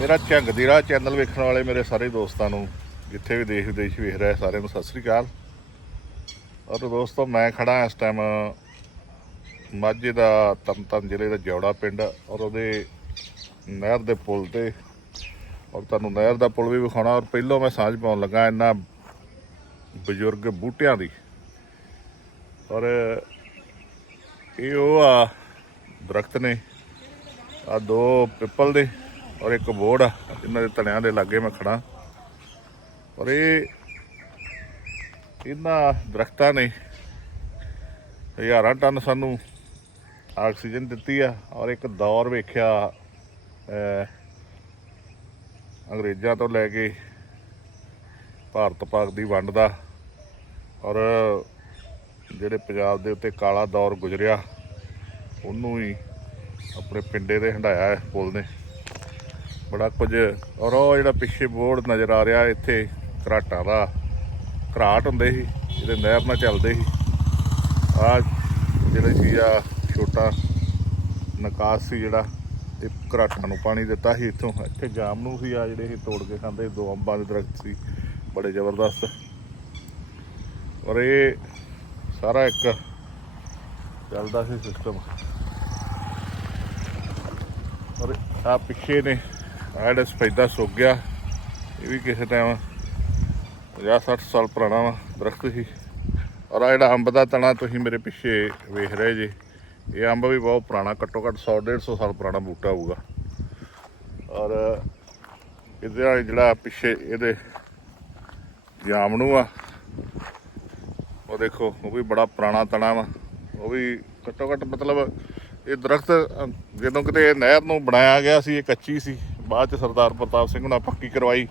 ਮੇਰਾ ਝੰਗ ਦੀ ਰਾਹ ਚੈਨਲ ਵੇਖਣ ਵਾਲੇ ਮੇਰੇ ਸਾਰੇ ਦੋਸਤਾਂ ਨੂੰ, ਜਿੱਥੇ ਵੀ ਦੇਸ਼ ਵਿਦੇਸ਼ ਵੇਖ ਰਿਹਾ, ਸਾਰਿਆਂ ਨੂੰ ਸਤਿ ਸ੍ਰੀ ਅਕਾਲ। ਔਰ ਦੋਸਤੋ, ਮੈਂ ਖੜਾ ਇਸ ਟਾਈਮ ਮਾਝੇ ਦਾ ਤਰਨਤਾਰਨ ਜ਼ਿਲ੍ਹੇ ਦਾ ਜੌੜਾ ਪਿੰਡ ਔਰ ਉਹਦੇ ਨਹਿਰ ਦੇ ਪੁਲ ਤੇ। ਔਰ ਤੁਹਾਨੂੰ ਨਹਿਰ ਦਾ ਪੁਲ ਵੀ ਵਿਖਾਉਣਾ, ਔਰ ਪਹਿਲਾਂ ਮੈਂ ਸਾਂਝ ਪਾਉਣ ਲੱਗਾ ਇੰਨਾ ਬਜ਼ੁਰਗ ਬੂਟਿਆਂ ਦੀ। ਔਰ ਇਹ ਉਹ ਆ ਦਰਖਤ ਨੇ, ਆ ਦੋ ਪਿੱਪਲ ਦੇ। ਔਰ ਇੱਕ ਬੋਰਡ ਆ, ਇਹਨਾਂ ਦੇ ਤਣਿਆਂ ਦੇ ਲਾਗੇ ਮੈਂ ਖੜਾ ਔਰ ਇਹ ਇਹਨਾਂ ਦਰਖਤਾਂ ਨੇ ਹਜ਼ਾਰਾਂ ਟਨ ਸਾਨੂੰ ਆਕਸੀਜਨ ਦਿੱਤੀ ਆ ਔਰ ਇੱਕ ਦੌਰ ਵੇਖਿਆ ਅੰਗਰੇਜ਼ਾਂ ਤੋਂ ਲੈ ਕੇ ਭਾਰਤ ਪਾਕ ਦੀ ਵੰਡ ਦਾ। ਔਰ ਜਿਹੜੇ ਪੰਜਾਬ ਦੇ ਉੱਤੇ ਕਾਲਾ ਦੌਰ ਗੁਜ਼ਰਿਆ, ਉਹਨੂੰ ਹੀ ਆਪਣੇ ਪਿੰਡੇ ਦੇ ਹੰਡਾਇਆ ਇਸ ਪੁਲ ਨੇ। ਬੜਾ ਕੁਝ। ਔਰ ਉਹ ਜਿਹੜਾ ਪਿੱਛੇ ਬੋਰਡ ਨਜ਼ਰ ਆ ਰਿਹਾ ਇੱਥੇ ਘਰਾਟਾਂ ਦਾ। ਘਰਾਟ ਹੁੰਦੇ ਸੀ ਜਿਹੜੇ ਨਹਿਰ ਨਾਲ ਚੱਲਦੇ ਸੀ। ਆ ਜਿਹੜੇ ਸੀ ਆ ਛੋਟਾ ਨਿਕਾਸ ਸੀ ਜਿਹੜਾ ਇਹ ਘਰਾਟਾਂ ਨੂੰ ਪਾਣੀ ਦਿੱਤਾ ਸੀ ਇੱਥੋਂ। ਇੱਥੇ ਜਾਮ ਨੂੰ ਸੀ ਆ ਜਿਹੜੇ ਇਹ ਤੋੜ ਕੇ ਖਾਂਦੇ ਸੀ, ਦੋ ਅੰਬਾਂ ਦੇ ਦਰਖਤ ਸੀ ਬੜੇ ਜ਼ਬਰਦਸਤ। ਔਰ ਇਹ ਸਾਰਾ ਇੱਕ ਚੱਲਦਾ ਸੀ ਸਿਸਟਮ ਔਰ ਆ ਪਿੱਛੇ ਨੇ ਆਹ ਜਿਹੜਾ ਸਫੈਦਾ ਸੁੱਕ ਗਿਆ, ਇਹ ਵੀ ਕਿਸੇ ਟਾਈਮ 50 60 ਸਾਲ ਪੁਰਾਣਾ ਵਾ, ਦਰਖਤ ਸੀ। ਔਰ ਆ ਜਿਹੜਾ ਅੰਬ ਦਾ ਤਣਾ ਤੁਸੀਂ ਮੇਰੇ ਪਿੱਛੇ ਵੇਖ ਰਹੇ ਜੇ, ਇਹ ਅੰਬ ਵੀ ਬਹੁਤ ਪੁਰਾਣਾ, ਘੱਟੋ ਘੱਟ 100 150 ਸਾਲ ਪੁਰਾਣਾ ਬੂਟਾ ਹੋਊਗਾ। ਔਰ ਇਹਦੇ ਨਾਲ ਜਿਹੜਾ ਪਿੱਛੇ ਇਹਦੇ ਜਾਮਨੂ ਆ, ਉਹ ਦੇਖੋ, ਉਹ ਵੀ ਬੜਾ ਪੁਰਾਣਾ ਤਣਾ ਵਾ। ਉਹ ਵੀ ਘੱਟੋ ਘੱਟ ਮਤਲਬ ਇਹ ਦਰਖਤ ਜਦੋਂ ਕਿਤੇ ਨਹਿਰ ਨੂੰ ਬਣਾਇਆ ਗਿਆ ਸੀ, ਇਹ ਕੱਚੀ ਸੀ। ਬਾਅਦ ਚ ਸਰਦਾਰ ਪ੍ਰਤਾਪ ਸਿੰਘ ਨੇ ਪੱਕੀ ਕਰਵਾਈ।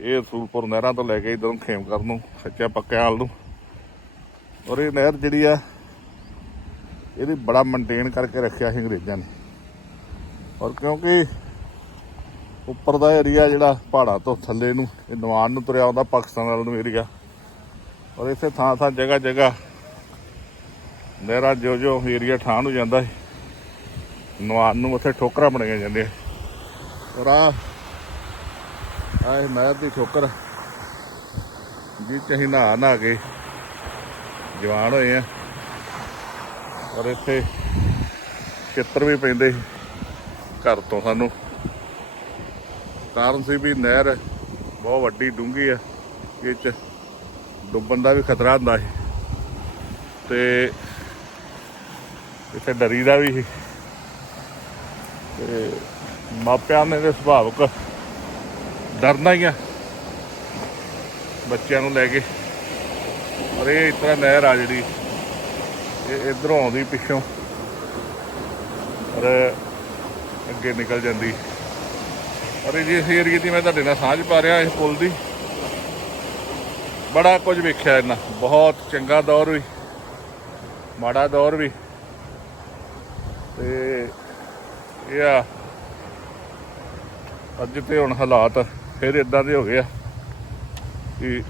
ਇਹ ਸੂਲਪੁਰ ਨਹਿਰਾਂ ਤੋਂ ਲੈ ਕੇ ਇਧਰੋਂ ਖੇਮਕਰ ਨੂੰ, ਸੱਚਾ ਪੱਕਿਆਂ ਵਾਲ ਨੂੰ। ਔਰ ਇਹ ਨਹਿਰ ਜਿਹੜੀ ਆ, ਇਹਦੀ ਬੜਾ ਮੇਨਟੇਨ ਕਰਕੇ ਰੱਖਿਆ ਸੀ ਅੰਗਰੇਜ਼ਾਂ ਨੇ। ਔਰ ਕਿਉਂਕਿ ਉੱਪਰ ਦਾ ਏਰੀਆ ਜਿਹੜਾ ਪਹਾੜਾਂ ਤੋਂ ਥੱਲੇ ਨੂੰ, ਇਹ ਨਵਾਨ ਨੂੰ ਤੁਰਿਆ ਆਉਂਦਾ ਪਾਕਿਸਤਾਨ ਵੱਲ ਨੂੰ ਏਰੀਆ ਔਰ ਇੱਥੇ ਥਾਂ ਥਾਂ ਜਗ੍ਹਾ ਜਗ੍ਹਾ ਨਹਿਰਾਂ ਜੋ ਜੋ ਏਰੀਆ ਠਾਣ ਨੂੰ ਜਾਂਦਾ ਹੈ ਨਵਾਨ ਨੂੰ ਉੱਥੇ ਠੋਕਰਾਂ ਬਣਾਈਆਂ ਜਾਂਦੀਆਂ। ਔਰ। ਆ ਆਹ ਨਹਿਰ ਦੀ ਠੋਕਰ। ਜਿਹ ਚ ਅਸੀਂ ਨਹਾ ਨਹਾ ਕੇ ਜਵਾਨ ਹੋਏ ਆ। ਔਰ ਇੱਥੇ ਛਿੱਤਰ ਵੀ ਪੈਂਦੇ ਸੀ ਘਰ ਤੋਂ ਸਾਨੂੰ। ਕਾਰਨ ਸੀ ਵੀ ਨਹਿਰ ਬਹੁਤ ਵੱਡੀ ਡੂੰਘੀ ਆ। ਇਹ ਚ ਡੁੱਬਣ ਦਾ ਵੀ ਖਤਰਾ ਹੁੰਦਾ ਸੀ। ਤੇ ਇੱਥੇ ਡਰੀ ਦਾ ਵੀ ਸੀ। ਤੇ ਮਾਪਿਆਂ ਨੇ ਤੇ ਸੁਭਾਵਕ ਡਰਨਾ ਹੀ ਆ ਬੱਚਿਆਂ ਨੂੰ ਲੈ ਕੇ। ਔਰ ਇਹ ਇਸ ਤਰ੍ਹਾਂ ਨਹਿਰ ਆ ਜਿਹੜੀ, ਇਹ ਇਧਰੋਂ ਆਉਂਦੀ ਪਿੱਛੋਂ ਔਰ ਅੱਗੇ ਨਿਕਲ ਜਾਂਦੀ। ਔਰ ਇਹ ਜਿਸ ਏਰੀਏ ਦੀ ਮੈਂ ਤੁਹਾਡੇ ਨਾਲ ਸਾਂਝ ਪਾ ਰਿਹਾ, ਇਸ ਪੁਲ ਦੀ, ਬੜਾ ਕੁਝ ਵੇਖਿਆ ਇਹਨਾਂ, ਬਹੁਤ ਚੰਗਾ ਦੌਰ ਵੀ, ਮਾੜਾ ਦੌਰ ਵੀ। ਤੇ ਇਹ ਆ ਅੱਜ ਤੇ ਹੁਣ ਹਾਲਾਤ ਫਿਰ ਇਦਾਂ ਦੇ ਹੋ ਗਏ ਆ ਕਿ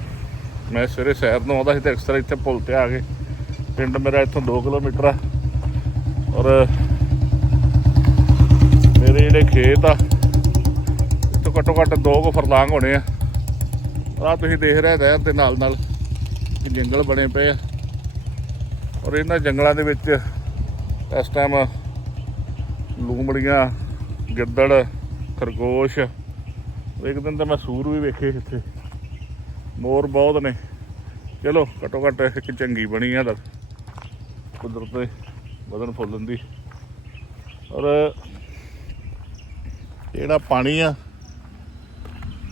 ਮੈਂ ਸਵੇਰੇ ਸ਼ਹਿਰ ਨੂੰ ਆਉਂਦਾ ਸੀ ਤੇ ਅਕਸਰ ਇੱਥੇ ਪੁਲ ਤੇ ਆ ਗਏ ਪਿੰਡ ਮੇਰਾ ਇੱਥੋਂ 2 ਕਿਲੋਮੀਟਰ ਆ। ਔਰ ਮੇਰੇ ਜਿਹੜੇ ਖੇਤ ਆ, ਇੱਥੋਂ ਘੱਟੋ ਘੱਟ 2 ਕੁ ਫਰਲਾਂਗ ਹੋਣੇ ਆ। ਆ ਤੁਸੀਂ ਦੇਖ ਰਹੇ ਨਹਿਰ ਦੇ ਨਾਲ ਨਾਲ ਕਿ ਜੰਗਲ ਬਣੇ ਪਏ ਆ। ਔਰ ਇਹਨਾਂ ਜੰਗਲਾਂ ਦੇ ਵਿੱਚ ਇਸ ਟਾਈਮ ਲੂੰਬੜੀਆਂ, ਗਿੱਦੜ ਖਰਗੋਸ਼। ਇੱਕ ਦਿਨ ਤਾਂ ਮੈਂ ਸੂਰ ਵੀ ਵੇਖੇ ਇੱਥੇ। ਮੋਰ ਬਹੁਤ ਨੇ। ਚਲੋ, ਘੱਟੋ ਘੱਟ ਇੱਕ ਚੰਗੀ ਬਣੀ ਆ ਦਾ ਕੁਦਰਤ ਦੇ ਵਧਣ ਫੁੱਲਣ ਦੀ। ਔਰ ਜਿਹੜਾ ਪਾਣੀ ਆ,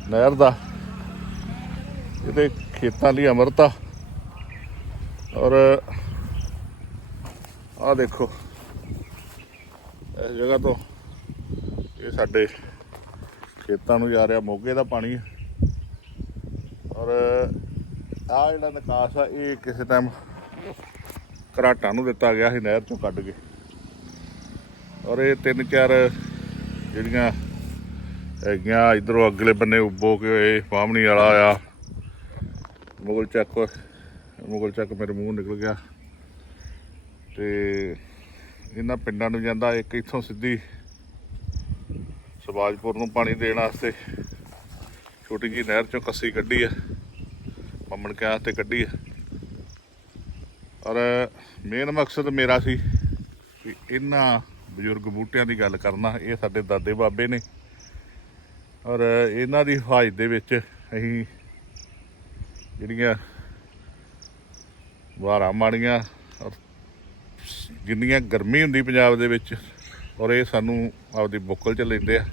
ਨਹਿਰ ਦਾ, ਇਹਦੇ ਖੇਤਾਂ ਲਈ ਅੰਮ੍ਰਿਤ ਆ। ਔਰ ਆਹ ਦੇਖੋ, ਇਸ ਜਗ੍ਹਾ ਤੋਂ ਇਹ ਸਾਡੇ ਖੇਤਾਂ ਨੂੰ ਜਾ ਰਿਹਾ, ਮੋਗੇ ਦਾ ਪਾਣੀ ਔਰ ਆਹ ਜਿਹੜਾ ਨਿਕਾਸ ਆ, ਇਹ ਕਿਸੇ ਟਾਈਮ ਘਰਾਟਾਂ ਨੂੰ ਦਿੱਤਾ ਗਿਆ ਸੀ, ਨਹਿਰ ਚੋਂ ਕੱਢ ਕੇ। ਔਰ ਇਹ ਤਿੰਨ ਚਾਰ ਜਿਹੜੀਆਂ ਹੈਗੀਆਂ, ਇਧਰੋਂ ਅਗਲੇ ਬੰਨੇ ਉੱਬੋ ਕੇ ਹੋਏ ਬਾਹਮਣੀ ਵਾਲਾ ਆ ਮੁਗਲ ਚੱਕ ਮੁਗਲ ਚੱਕ ਮੇਰੇ ਮੂੰਹ ਨਿਕਲ ਗਿਆ। ਤੇ ਇਹਨਾਂ ਪਿੰਡਾਂ ਨੂੰ ਜਾਂਦਾ, ਇੱਕ ਇੱਥੋਂ ਸਿੱਧੀ ਸਵਾਜਪੁਰ ਨੂੰ ਪਾਣੀ ਦੇਣ ਵਾਸਤੇ ਛੋਟੀ ਜੀ ਨਹਿਰ ਚੋਂ ਕੱਸੀ ਕੱਢੀ ਆ। ਪੰਮਣ ਕਿਆ ਤੇ ਕੱਢੀ ਆ। ਔਰ ਮੇਨ ਮਕਸਦ ਮੇਰਾ ਸੀ ਵੀ ਇਹਨਾਂ ਬਜ਼ੁਰਗ ਬੂਟਿਆਂ ਦੀ ਗੱਲ ਕਰਨਾ, ਇਹ ਸਾਡੇ ਦਾਦੇ ਬਾਬੇ ਨੇ। ਔਰ ਇਹਨਾਂ ਦੀ ਹਿਫਾਜ਼ਤ ਦੇ ਵਿੱਚ ਅਸੀਂ ਜਿਹੜੀਆਂ ਵਾਰਾਂ ਮਾੜੀਆਂ ਔਰ ਜਿੰਨੀਆਂ ਗਰਮੀ ਹੁੰਦੀ ਪੰਜਾਬ ਦੇ ਵਿੱਚ ਔਰ ਇਹ ਸਾਨੂੰ ਆਪਦੀ ਬੁੱਕਲ ਚ ਲੈਂਦੇ ਆ।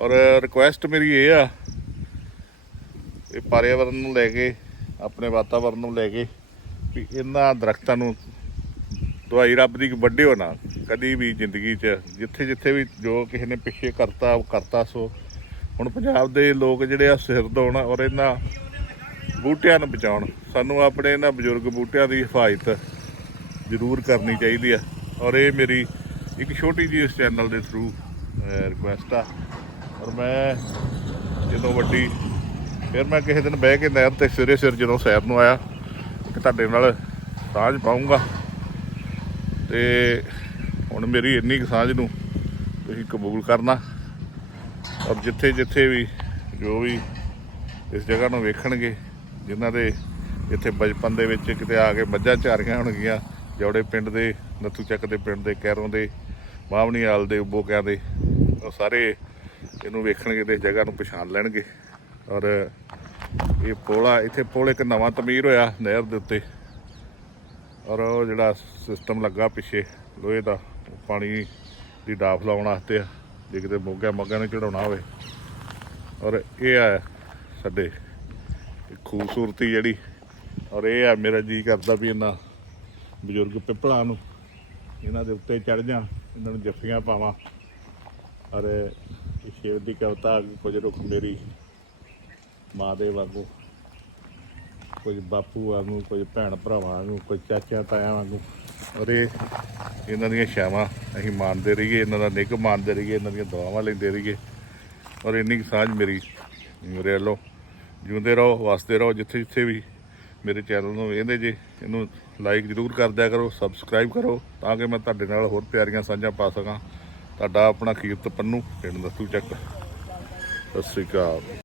ਔਰ ਰਿਕੁਐਸਟ ਮੇਰੀ ਇਹ ਆ, ਇਹ ਪਰਿਆਵਰਨ ਨੂੰ ਲੈ ਕੇ, ਆਪਣੇ ਵਾਤਾਵਰਨ ਨੂੰ ਲੈ ਕੇ, ਵੀ ਇਹਨਾਂ ਦਰਖਤਾਂ ਨੂੰ ਦਵਾਈ ਰੱਬ ਦੀ ਵੱਡਿਓ ਨਾ, ਕਦੀ ਵੀ ਜ਼ਿੰਦਗੀ 'ਚ, ਜਿੱਥੇ ਜਿੱਥੇ ਵੀ ਜੋ ਕਿਸੇ ਨੇ ਪਿੱਛੇ ਕਰਤਾ, ਉਹ ਕਰਤਾ ਸੋ। ਹੁਣ ਪੰਜਾਬ ਦੇ ਲੋਕ ਜਿਹੜੇ ਆ, ਸਿਰ ਦੋਣ ਔਰ ਇਹਨਾਂ ਬੂਟਿਆਂ ਨੂੰ ਬਚਾਉਣ, ਸਾਨੂੰ ਆਪਣੇ ਇਹਨਾਂ ਬਜ਼ੁਰਗ ਬੂਟਿਆਂ ਦੀ ਹਿਫਾਜ਼ਤ ਜ਼ਰੂਰ ਕਰਨੀ ਚਾਹੀਦੀ ਆ। ਔਰ ਇਹ ਮੇਰੀ ਇੱਕ ਛੋਟੀ ਜਿਹੀ ਇਸ ਚੈਨਲ ਦੇ ਥਰੂ ਰਿਕੁਐਸਟ ਆ। ਔਰ ਮੈਂ ਜਦੋਂ ਵੱਡੀ, ਫਿਰ ਮੈਂ ਕਿਸੇ ਦਿਨ ਬਹਿ ਕੇ ਨਹਿਰ ਤੇ ਸਿਰੇ ਸਿਰ ਜਦੋਂ ਸੈਰ ਨੂੰ ਆਇਆ ਕਿ ਤੁਹਾਡੇ ਨਾਲ ਸਾਂਝ ਪਾਉਂਗਾ ਤੇ ਹੁਣ ਮੇਰੀ ਇੰਨੀ ਕੁ ਸਾਂਝ ਨੂੰ ਤੁਸੀਂ ਕਬੂਲ ਕਰਨਾ। ਔਰ ਜਿੱਥੇ ਜਿੱਥੇ ਵੀ ਜੋ ਵੀ ਇਸ ਜਗ੍ਹਾ ਨੂੰ ਵੇਖਣਗੇ, ਜਿਨ੍ਹਾਂ ਦੇ ਇੱਥੇ ਬਚਪਨ ਦੇ ਵਿੱਚ ਕਿਤੇ ਆ ਕੇ ਮੱਝਾਂ ਚਾਰੀਆਂ ਹੋਣਗੀਆਂ, ਜੋੜੇ ਪਿੰਡ ਦੇ, ਨੱਥੂ ਚੱਕ ਦੇ ਪਿੰਡ ਦੇ, ਕੈਰੋਂ ਦੇ ਬਾਵਣੀਆਲ ਦੇ ਉਬੋਕਿਆਂ ਦੇ, ਉਹ ਸਾਰੇ ਇਹਨੂੰ ਵੇਖਣਗੇ ਤੇ ਜਗ੍ਹਾ ਨੂੰ ਪਛਾਣ ਲੈਣਗੇ। ਔਰ ਇਹ ਪੋਲਾ, ਇੱਥੇ ਪੁਲ ਇੱਕ ਨਵਾਂ ਤਮੀਰ ਹੋਇਆ ਨਹਿਰ ਦੇ ਉੱਤੇ। ਔਰ ਉਹ ਜਿਹੜਾ ਸਿਸਟਮ ਲੱਗਾ ਪਿੱਛੇ ਲੋਹੇ ਦਾ, ਉਹ ਪਾਣੀ ਦੀ ਡਾਫ ਲਾਉਣ ਵਾਸਤੇ ਆ, ਜੇ ਕਿਤੇ ਮੋਗਾ ਮੋਗਾ ਨੂੰ ਚੜਾਉਣਾ ਹੋਵੇ। ਔਰ ਇਹ ਆ ਸਾਡੇ ਖੂਬਸੂਰਤੀ ਜਿਹੜੀ, ਔਰ ਇਹ ਆ ਮੇਰਾ ਜੀ ਕਰਦਾ ਵੀ ਇਹਨਾਂ ਬਜ਼ੁਰਗ ਪਿੱਪਲਾਂ ਨੂੰ, ਇਹਨਾਂ ਦੇ ਉੱਤੇ ਚੜ ਜਾ ਇਹਨਾਂ ਨੂੰ ਜੱਫੀਆਂ ਪਾਵਾਂ। ਔਰ ਇਹ ਸ਼ੇਰ ਦੀ ਕਵਿਤਾ ਕੁਝ ਰੁੱਖ ਮੇਰੀ ਮਾਂ ਦੇ ਵਾਂਗੂ, ਕੁਝ ਬਾਪੂ ਵਾਂਗੂ, ਕੁਝ ਭੈਣ ਭਰਾਵਾਂ ਵਾਂਗੂ, ਕੁਝ ਚਾਚਾ ਤਾਇਆ ਵਾਂਗੂ। ਔਰ ਇਹ ਇਹਨਾਂ ਦੀਆਂ ਛਾਵਾਂ ਅਸੀਂ ਮੰਨਦੇ ਰਹੀਏ, ਇਹਨਾਂ ਦਾ ਨਿੱਘ ਮੰਨਦੇ ਰਹੀਏ, ਇਹਨਾਂ ਦੀਆਂ ਦੁਆਵਾਂ ਲੈਂਦੇ ਰਹੀਏ। ਔਰ ਇੰਨੀ ਕੁ ਸਾਂਝ ਮੇਰੀ, ਮੇਰੇ ਵੱਲੋਂ। ਜਿਉਂਦੇ ਰਹੋ, ਵਸਦੇ ਰਹੋ ਜਿੱਥੇ ਜਿੱਥੇ ਵੀ ਮੇਰੇ ਚੈਨਲ ਨੂੰ ਵੇਖਦੇ ਜੇ, ਇਹਨੂੰ ਲਾਈਕ ਜ਼ਰੂਰ ਕਰ ਦਿਆ ਕਰੋ ਸਬਸਕ੍ਰਾਈਬ ਕਰੋ, ਤਾਂ ਕਿ ਮੈਂ ਤੁਹਾਡੇ ਨਾਲ ਹੋਰ ਪਿਆਰੀਆਂ ਸਾਂਝਾਂ ਪਾ ਸਕਾਂ। ਤੁਹਾਡਾ ਆਪਣਾ ਕੀਰਤ ਪੰਨੂ ਪਿੰਡ ਦਸਤੂ ਚੱਕ। ਸਤਿ ਸ੍ਰੀ ਅਕਾਲ।